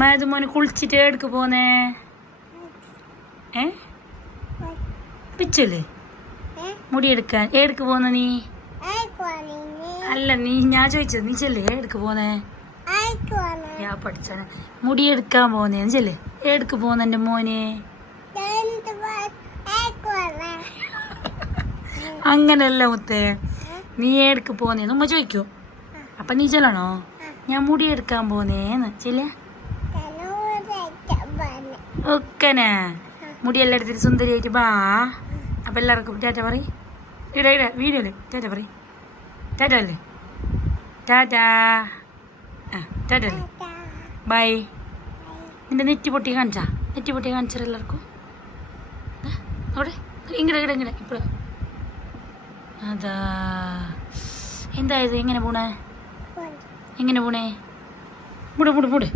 മാതുമോന് കുളിച്ചിട്ട് എടുക്ക് പോന്നേ. ഏ? പിച്ചല്ലേ? മുടി എടുക്കാൻ. ഏടുക്ക് പോന്ന നീ? അല്ല നീ ഞാൻ ചോദിച്ചത് നീ ചെല്ലേ? എടുക്ക് പോന്നേ? ഞാൻ പഠിച്ചാണ് മുടി എടുക്കാൻ പോന്നേ. ചെല്ലേ? എടുക്ക് പോന്ന മോനെ. അങ്ങനല്ല മുത്തേ. നീ എടുക്ക് പോന്നേന്ന് ഉമ്മ ചോദിക്കോ. അപ്പൊ നീ ചെല്ലണോ? ഞാൻ മുടി എടുക്കാൻ പോന്നേന്ന്. ചെല്ലേ? ഒക്കനെ. മുടിയെല്ലാം എടുത്തിട്ട് സുന്ദരിയായിട്ട് ബാ അപ്പം എല്ലാവർക്കും ടാറ്റ പറ ഇട ഇട വീഡിയോൽ ടാറ്റ പറ ടാറ്റ അല്ലേ? ടാറ്റ. ആ ടാറ്റ അല്ലേ? ബൈ. നിന്റെ നെറ്റി പൊട്ടി കാണിച്ചാ? നെറ്റി പൊട്ടി കാണിച്ചാ എല്ലാവർക്കും? അവിടെ. ഇങ്ങടെ ഇങ്ങടെ ഇങ്ങടെ. ഇപ്പഴ അതാ. എന്തായത് എങ്ങനെ പോണേ. എങ്ങനെ പോണേ? മുട് മുട് മുട്.